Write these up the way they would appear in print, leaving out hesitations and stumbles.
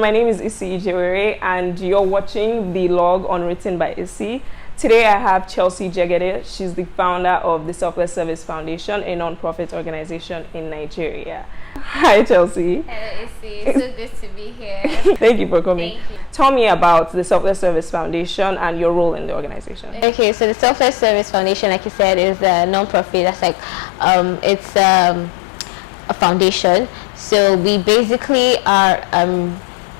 My name is Chelsea Jegede and you're watching the log on Written by Issy. Today I have Chelsea Jegede. She's the founder of the Selfless Service Foundation, a non-profit organization in Nigeria. Hi Chelsea. Hello Issy, it's so good to be here. Thank you for coming. Thank you. Tell me about the Selfless Service Foundation and your role in the organization. Okay, so the Selfless Service Foundation, like you said, is a non-profit. That's like, it's a foundation. So we basically are,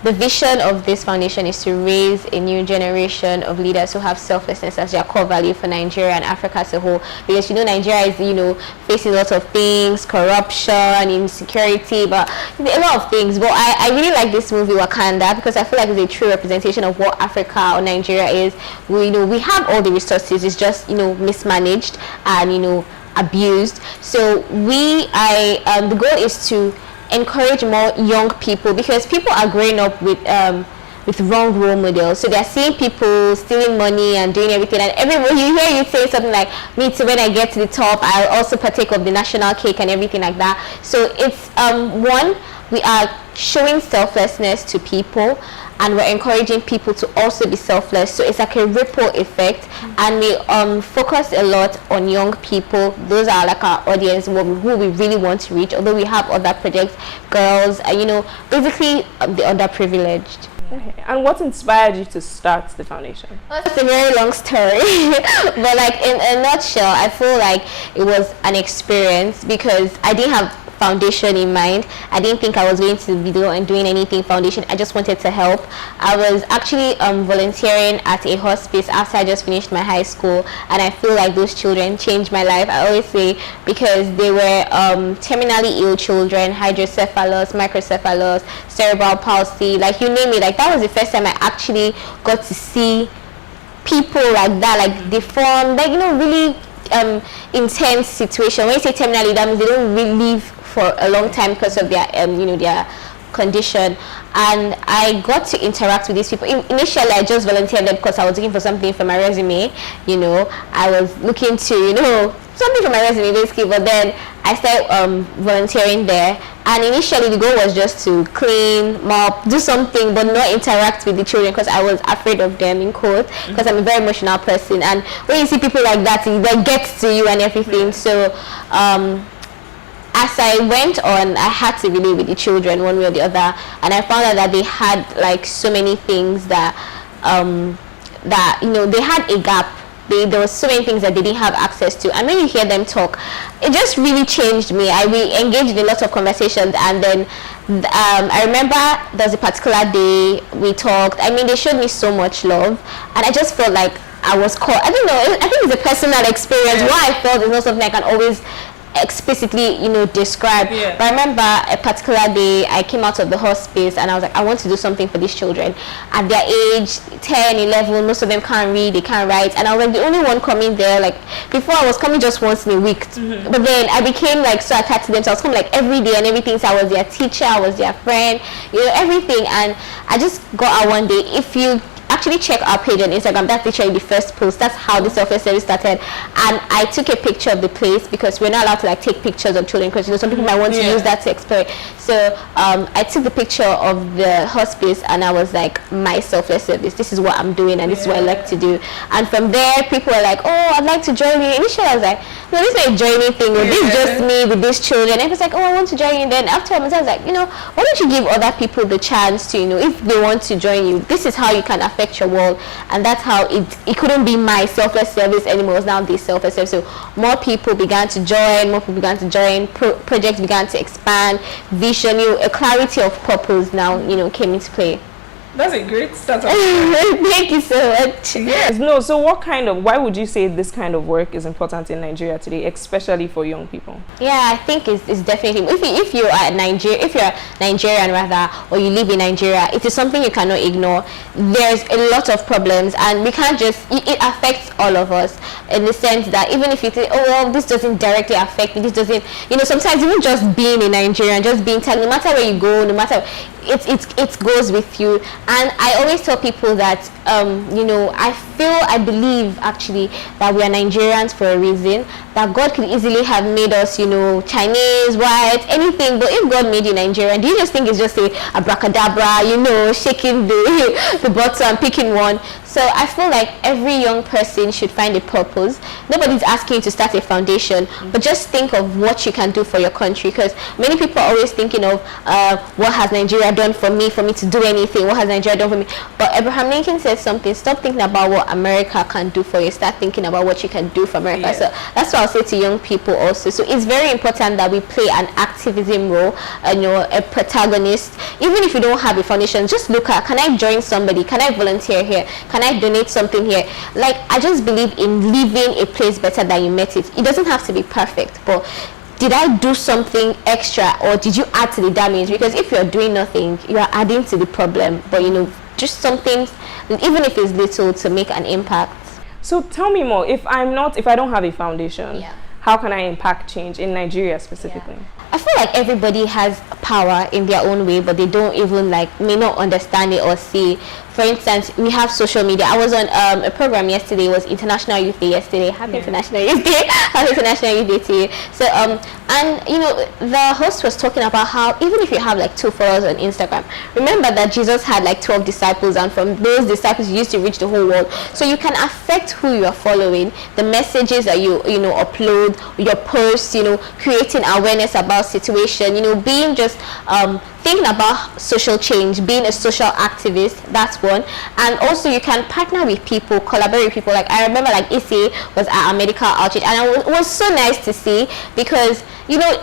the vision of this foundation is to raise a new generation of leaders who have selflessness as their core value for Nigeria and Africa as a whole. Because Nigeria is facing lots of things, corruption, insecurity, but a lot of things. But I really like this movie Wakanda because I feel like it's a true representation of what Africa or Nigeria is. We have all the resources, it's just mismanaged and abused. So the goal is to encourage more young people, because people are growing up with wrong role models. So they're seeing people stealing money and doing everything, and everybody, you hear you say something like, me too, when I get to the top I'll also partake of the national cake and everything like that. So it's one, we are showing selflessness to people, and we're encouraging people to also be selfless. So it's like a ripple effect, and we focus a lot on young people. Those are like our audience, who we really want to reach, although we have other projects, girls, basically the underprivileged. Okay. And what inspired you to start the foundation? Well, it's a very long story, but like in a nutshell, I feel like it was an experience because I didn't have foundation in mind. I didn't think I was going to be doing anything foundation. I just wanted to help. I was actually volunteering at a hospice after I just finished my high school, and I feel like those children changed my life. I always say, because they were terminally ill children, hydrocephalus, microcephalus, cerebral palsy, like you name it. Like that was the first time I actually got to see people like that, like deformed, like really intense situation. When you say terminally, that means they don't really live for a long time because of their their condition. And I got to interact with these people. Initially I just volunteered them because I was looking for something for my resume. I was looking to something for my resume basically, but then I started volunteering there, and initially the goal was just to clean, mop, do something, but not interact with the children because I was afraid of them, in quotes, because I'm a very emotional person, and when you see people like that, it gets to you and everything. So as I went on, I had to relate with the children one way or the other, and I found out that they had like so many things that they had a gap. There were so many things that they didn't have access to, and when you hear them talk, it just really changed me. We engaged in a lot of conversations, and then I remember there was a particular day we talked. They showed me so much love, and I just felt like I was caught. I don't know, I think it's a personal experience. What I felt is not something I can always explicitly describe. But I remember a particular day I came out of the hospice and I was like, I want to do something for these children at their age 10, 11. Most of them can't read, they can't write, and I was like the only one coming there. Like before I was coming just once in a week, but then I became like so attached to them, so I was coming like every day and everything. So I was their teacher, I was their friend, everything. And I just got out one day. If you actually check our page on Instagram, that's literally the first post. That's how the Selfless Service started. And I took a picture of the place because we're not allowed to like take pictures of children, because some people might want to use that to explore. So I took the picture of the hospice and I was like, my Selfless Service, this is what I'm doing and this is what I like to do. And from there people were like, oh, I'd like to join you. Initially I was like, no, this is not a joining thing. This is just me with these children. And it was like, oh, I want to join you. And then after I was like, why don't you give other people the chance to, if they want to join you, this is how you can affect your world. And that's how it couldn't be my Selfless Service anymore. It was now this Selfless Service. So more people began to join, projects began to expand, vision, a clarity of purpose now, came into play. That's a great start. Thank you so much. Yes. No, so why would you say this kind of work is important in Nigeria today, especially for young people? Yeah, I think it's definitely, if you're Nigerian rather, or you live in Nigeria, it is something you cannot ignore. There's a lot of problems, and we can't just, it affects all of us, in the sense that even if you think, oh well, this doesn't directly affect me, this doesn't, sometimes even just being in Nigeria, just being, no matter where you go, no matter, it goes with you. And I always tell people that I believe actually that we are Nigerians for a reason, that God could easily have made us, Chinese, white, anything, but if God made you Nigerian, do you just think it's just a abracadabra, shaking the bottle and picking one? So I feel like every young person should find a purpose. Nobody's asking you to start a foundation, but just think of what you can do for your country, because many people are always thinking of what has Nigeria done for me to do anything, what has Nigeria done for me. But Abraham Lincoln said something: stop thinking about what America can do for you, start thinking about what you can do for America. Yeah. So that's what I'll say to young people also. So it's very important that we play an activism role, a protagonist. Even if you don't have a foundation, just look at, can I join somebody, can I volunteer here, can I donate something here? Like, I just believe in leaving a place better than you met it. It doesn't have to be perfect, but did I do something extra, or did you add to the damage? Because if you're doing nothing, you are adding to the problem. But just something, even if it's little, to make an impact. So tell me more. If I don't have a foundation, how can I impact change in Nigeria specifically? Yeah. I feel like everybody has power in their own way, but they don't even may not understand it or see. For instance, we have social media. I was on a program yesterday. It was International Youth Day yesterday. Happy International Youth Day. Happy International Youth Day to you. So, and the host was talking about how even if you have 2 followers on Instagram, remember that Jesus had 12 disciples, and from those disciples, you used to reach the whole world. So you can affect who you are following, the messages that you upload, your posts, creating awareness about situation, being just thinking about social change, being a social activist. That's one. And also you can partner with people, collaborate with people. I remember Issy was at our medical outreach, and it was so nice to see, because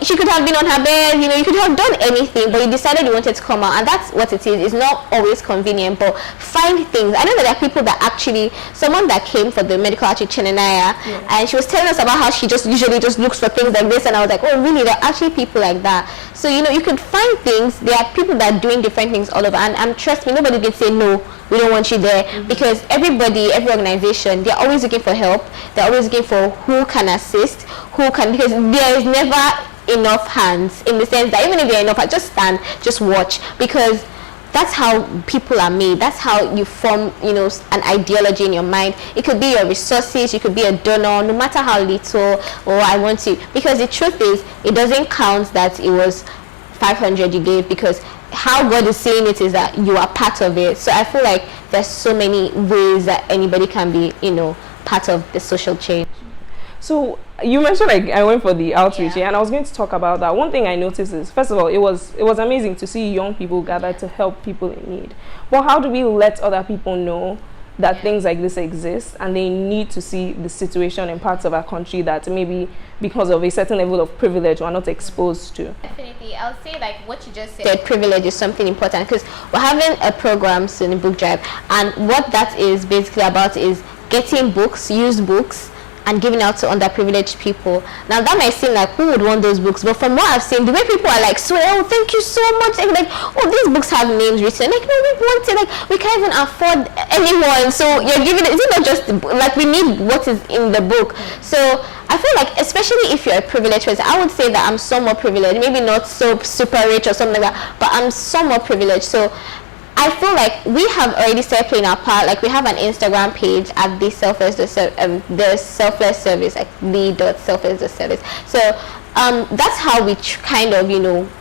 she could have been on her bed, you could have done anything, but you decided you wanted to come out, and that's what it is. It's not always convenient, but find things. I know that there are people that actually, someone that came for the medical outreach in Chenanaya, and she was telling us about how she usually looks for things like this, and I was like, oh really, there are actually people like that. So you could find things. There are people that are doing different things all over, and trust me, nobody can say no, we don't want you there, because every organization, they're always looking for help. They're always looking for who can assist, because there is never enough hands, in the sense that even if there are enough, just stand, just watch, because that's how people are made. That's how you form, an ideology in your mind. It could be your resources, you could be a donor, no matter how little, or I want to, because the truth is, it doesn't count that it was 500 you gave, because how God is saying it is that you are part of it. So I feel like there's so many ways that anybody can be, part of the social change. So you mentioned I went for the outreach, and I was going to talk about that. One thing I noticed is, first of all, it was amazing to see young people gather to help people in need. But how do we let other people know that things like this exist, and they need to see the situation in parts of our country that maybe because of a certain level of privilege we're not exposed to? Definitely. I'll say what you just said, privilege is something important, because we're having a program soon, a book drive, and what that is basically about is getting books, used books, and giving out to underprivileged people. Now that might seem like, who would want those books? But from what I've seen, the way people are oh, thank you so much. And oh, these books have names written. No, we want it. We can't even afford anyone. So you're giving it. Is it not just we need what is in the book? So I feel like, especially if you're a privileged person, I would say that I'm somewhat privileged. Maybe not so super rich or something like that, but I'm somewhat privileged. So I feel like we have already started playing our part. We have an Instagram page at the Selfless Service, the Selfless Service. So that's how we kind of,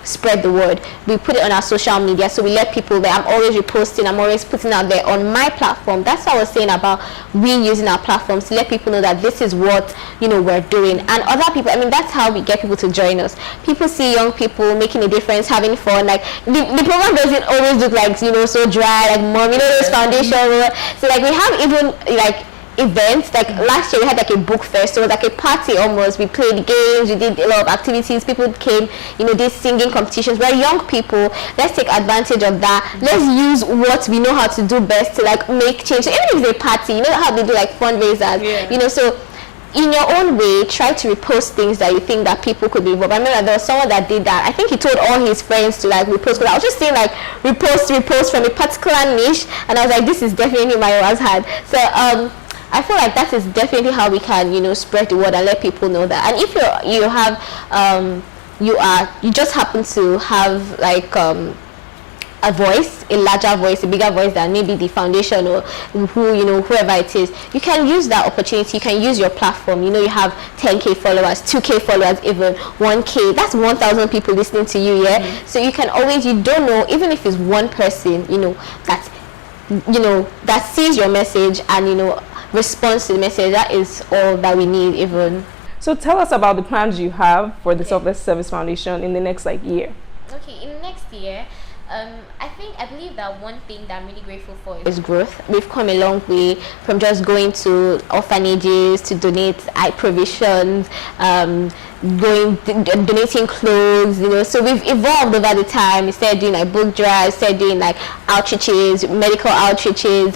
spread the word. We put it on our social media, so we let people there. I'm always reposting, I'm always putting out there on my platform. That's what I was saying about we using our platforms to let people know that this is what, we're doing. And other people, that's how we get people to join us. People see young people making a difference, having fun. The program doesn't always look so dry, mom, those foundation. So we have even events. Last year we had a book fest, so it was a party almost. We played games, we did a lot of activities, people came, did singing competitions. We're young people, let's take advantage of that. Let's use what we know how to do best to make change. So even if it's a party, how they do fundraisers, so in your own way, try to repost things that you think that people could be involved. I remember there was someone that did that. I think he told all his friends to repost, because I was just saying repost from a particular niche, and I was like, this is definitely my one's had. So I feel like that is definitely how we can, spread the word and let people know that. And if you just happen to have a voice, a larger voice, a bigger voice than maybe the foundation or whoever it is, you can use that opportunity. You can use your platform. You have 10K followers, 2K followers, even 1K. That's 1,000 people listening to you, yeah? So you can always, you don't know, even if it's one person, that sees your message and, responds to the message. That is all that we need, even. So tell us about the plans you have for the Selfless Service Foundation in the next year. Okay, in the next year, I believe that one thing that I'm really grateful for is growth. We've come a long way from just going to orphanages to donate eye provisions, donating clothes, so we've evolved over the time. We started doing like book drives, started doing like outreaches, medical outreaches,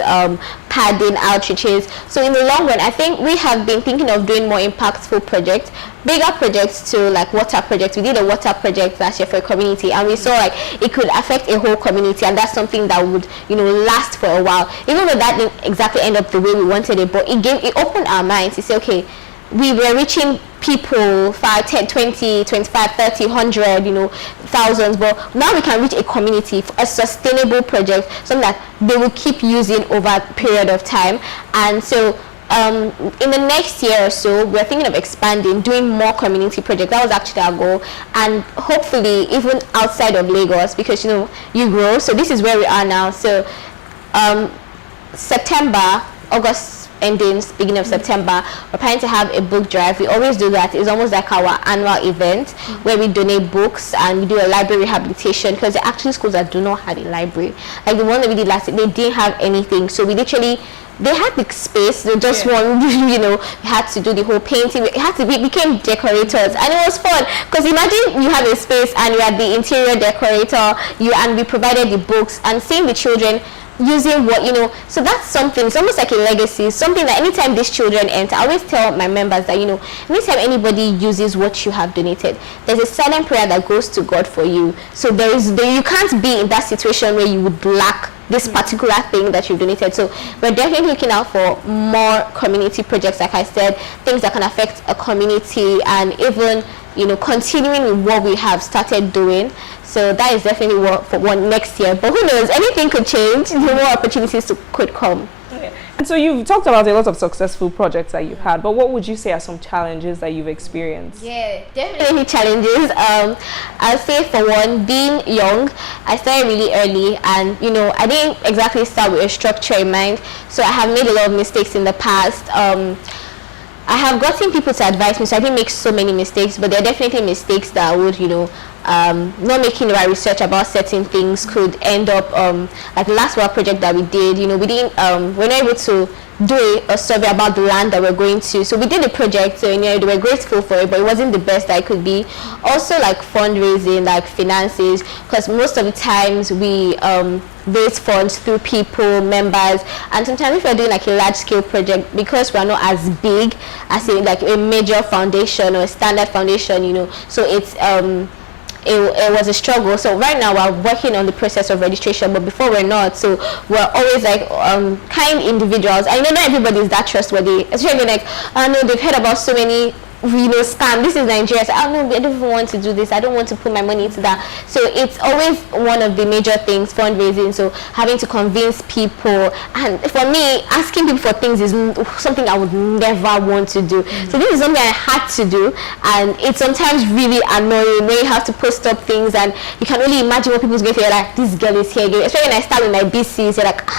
padding outreaches. So in the long run, I think we have been thinking of doing more impactful projects, bigger projects to like water projects. We did a water project last year for a community, and we saw like it could affect a whole community, and that's something that would last for a while, even though that didn't exactly end up the way we wanted it. But it opened our minds to say, okay, we were reaching people 5, 10, 20, 25, 30, 100, thousands, but now we can reach a community, a sustainable project, something that they will keep using over a period of time. And so in the next year or so, we're thinking of expanding, doing more community projects. That was actually our goal, and hopefully even outside of Lagos, because you grow. So this is where we are now. So September, August endings, beginning of September, we're planning to have a book drive. We always do that. It's almost like our annual event where we donate books and we do a library rehabilitation, because there are actually schools that do not have a library. Like the one that we did last year, they didn't have anything. So we literally, they had the space, they just want, we had to do the whole painting. We became decorators, and it was fun, because imagine you have a space and you are the interior decorator, and we provided the books, and seeing the children using what, so that's something. It's almost like a legacy, something that anytime these children enter, I always tell my members that, anytime anybody uses what you have donated, there's a silent prayer that goes to God for you. So you can't be in that situation where you would lack this particular thing that you've donated. So we're definitely looking out for more community projects, like I said, things that can affect a community, and even continuing with what we have started doing. So that is definitely what for one next year. But who knows? Anything could change. More opportunities could come. Okay. And so you've talked about a lot of successful projects that you've had, but what would you say are some challenges that you've experienced? Yeah, definitely challenges. I'll say for one, being young, I started really early, and I didn't exactly start with a structure in mind. So I have made a lot of mistakes in the past. I have gotten people to advise me, so I didn't make so many mistakes, but there are definitely mistakes that I would, not making the right research about certain things could end up, like the last work project that we did, we didn't, we're not able to do a survey about the land that we're going to. So we did the project, so they were grateful for it, but it wasn't the best that it could be. Also like fundraising, like finances, because most of the times we raise funds through people, members, and sometimes if we're doing like a large scale project, because we're not as big as like a major foundation or a standard foundation, so it's it was a struggle. So right now we're working on the process of registration, but before we're not. So we're always like kind individuals. I know not everybody is that trustworthy, especially like I know they've heard about so many scam. This is Nigeria. So, I don't even want to do this. I don't want to put my money into that. So it's always one of the major things, fundraising. So having to convince people, and for me, asking people for things is something I would never want to do. So this is something I had to do, and it's sometimes really annoying when you have to post up things and you can only imagine what people's going to say. Like, this girl is here again. Especially when I start with my BCs, you're like,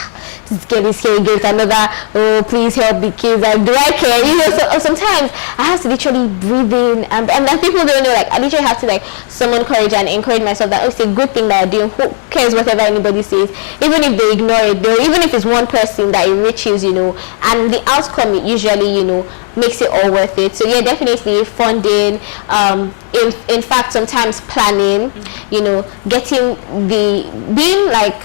this girl is here again. Another, oh, please help the kids. Like, do I care? So sometimes I have to literally breathe in, and like people don't know. Like, I literally have to like summon courage and encourage myself that, oh, it's a good thing that I'm doing. Who cares whatever anybody says? Even if they ignore it, though, even if it's one person that it reaches, and the outcome it usually, makes it all worth it. So yeah, definitely funding. In fact, sometimes planning. Getting being like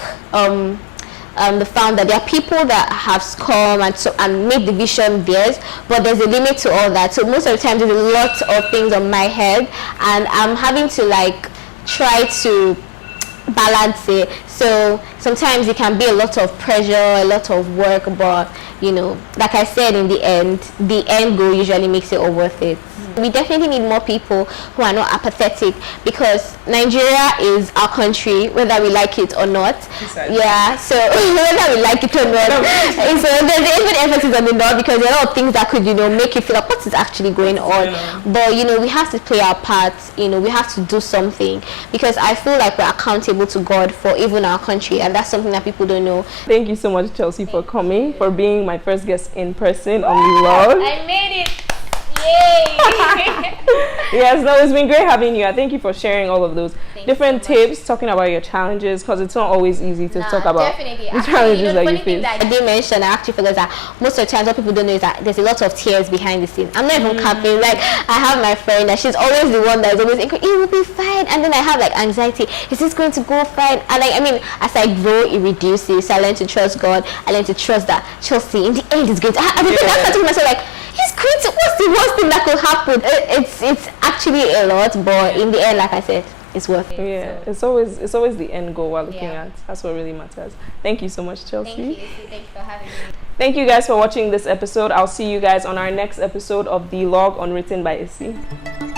the founder. There are people that have come and made the vision theirs, but there's a limit to all that. So most of the time there's a lot of things on my head, and I'm having to like try to balance it. So sometimes it can be a lot of pressure, a lot of work, but you know, like I said, in the end goal usually makes it all worth it. We definitely need more people who are not apathetic, because Nigeria is our country, whether we like it or not. Exactly. Yeah, so whether we like it or not, so there's even emphasis on the not, because there are a lot of things that could, you know, make you feel like what is actually going on. Yeah. But you know, we have to play our part. You know, we have to do something, because I feel like we're accountable to God for even our country, and that's something that people don't know. Thank you so much, Chelsea, for coming, for being my first guest in person on the vlog. I made it. Yay! Yes, no, it's been great having you. I thank you for sharing all of those different tips, talking about your challenges, because it's not always easy to talk about the challenges that you face. I did mention, I actually forgot that most of the times what people don't know is that there's a lot of tears behind the scenes. I'm not even capping. Like, I have my friend that she's always the one that's always thinking, it will be fine, and then I have like anxiety, is this going to go fine? And like, I mean, as I grow, it reduces. So I learn to trust God. I learn to trust that Chelsea in the end is going to, I started to myself like, he's going to, what's the worst thing that could happen? It's actually a lot, but in the end, like I said, it's worth it. Yeah, so. it's always the end goal we're looking at. That's what really matters. Thank you so much, Chelsea. Thank you. Thank you for having me. Thank you guys for watching this episode. I'll see you guys on our next episode of the Log on Written by Issy.